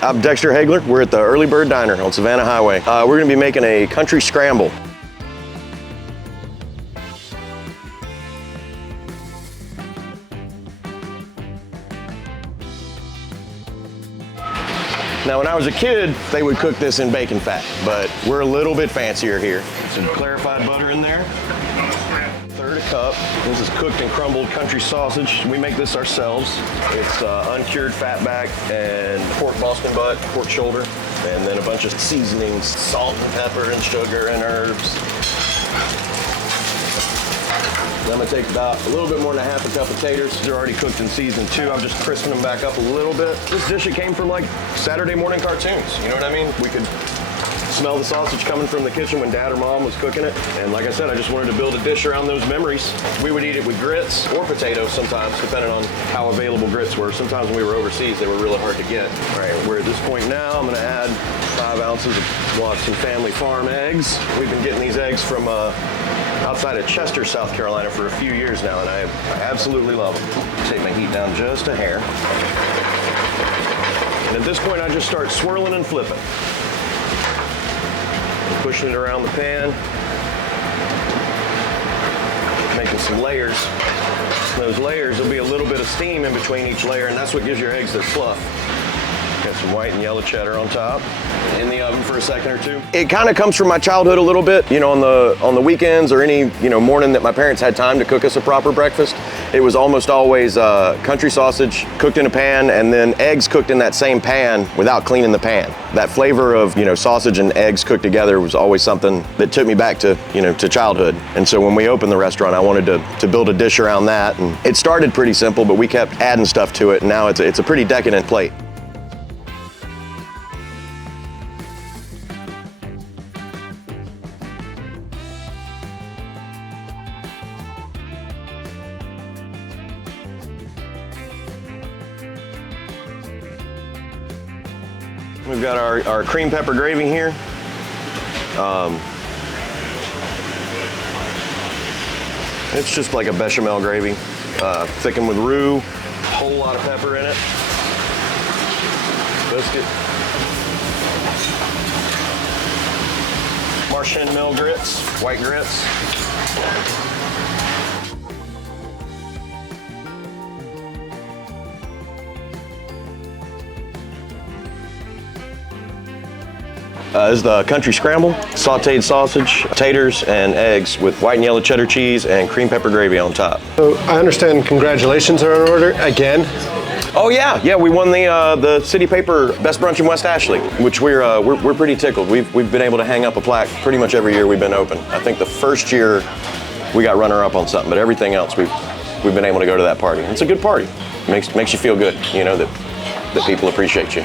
I'm Dexter Haigler. We're at the Early Bird Diner on Savannah Highway. We're gonna be making a country scramble. Now, when I was a kid, they would cook this in bacon fat, but we're a little bit fancier here. Some clarified butter in there. Third a cup. This is cooked and crumbled country sausage. We make this ourselves. It's uncured fatback and pork Boston butt, pork shoulder, and then a bunch of seasonings, salt and pepper and sugar and herbs. I'm gonna take about a little bit more than a half a cup of taters. They're already cooked and seasoned too. I'm just crisping them back up a little bit. This dish, it came from like Saturday morning cartoons. You know what I mean? We could smell the sausage coming from the kitchen when Dad or Mom was cooking it. And like I said, I just wanted to build a dish around those memories. We would eat it with grits or potatoes sometimes, depending on how available grits were. Sometimes when we were overseas, they were really hard to get. All right, we're at this point now. I'm gonna add 5 ounces of Watson Family Farm eggs. We've been getting these eggs from outside of Chester, South Carolina for a few years now, and I absolutely love them. Take my heat down just a hair. And at this point, I just start swirling and flipping. Pushing it around the pan. Making some layers. And those layers, there'll be a little bit of steam in between each layer, and that's what gives your eggs their fluff. Got some white and yellow cheddar on top. In the oven for a second or two. It kind of comes from my childhood a little bit. You know, on the weekends or any morning that my parents had time to cook us a proper breakfast, it was almost always country sausage cooked in a pan and then eggs cooked in that same pan without cleaning the pan. That flavor of sausage and eggs cooked together was always something that took me back to to childhood. And so when we opened the restaurant, I wanted to build a dish around that. And it started pretty simple, but we kept adding stuff to it. And now it's a pretty decadent plate. We've got our cream pepper gravy here. It's just like a bechamel gravy, thickened with roux, whole lot of pepper in it. Biscuit. Marchand mill grits, white grits. This is the country scramble, sauteed sausage, taters, and eggs with white and yellow cheddar cheese and cream pepper gravy on top. So I understand congratulations are in order again. Oh yeah, we won the City Paper Best Brunch in West Ashley, which we're pretty tickled. We've been able to hang up a plaque pretty much every year we've been open. I think the first year we got runner-up on something, but everything else we've been able to go to that party. It's a good party. Makes you feel good, that people appreciate you,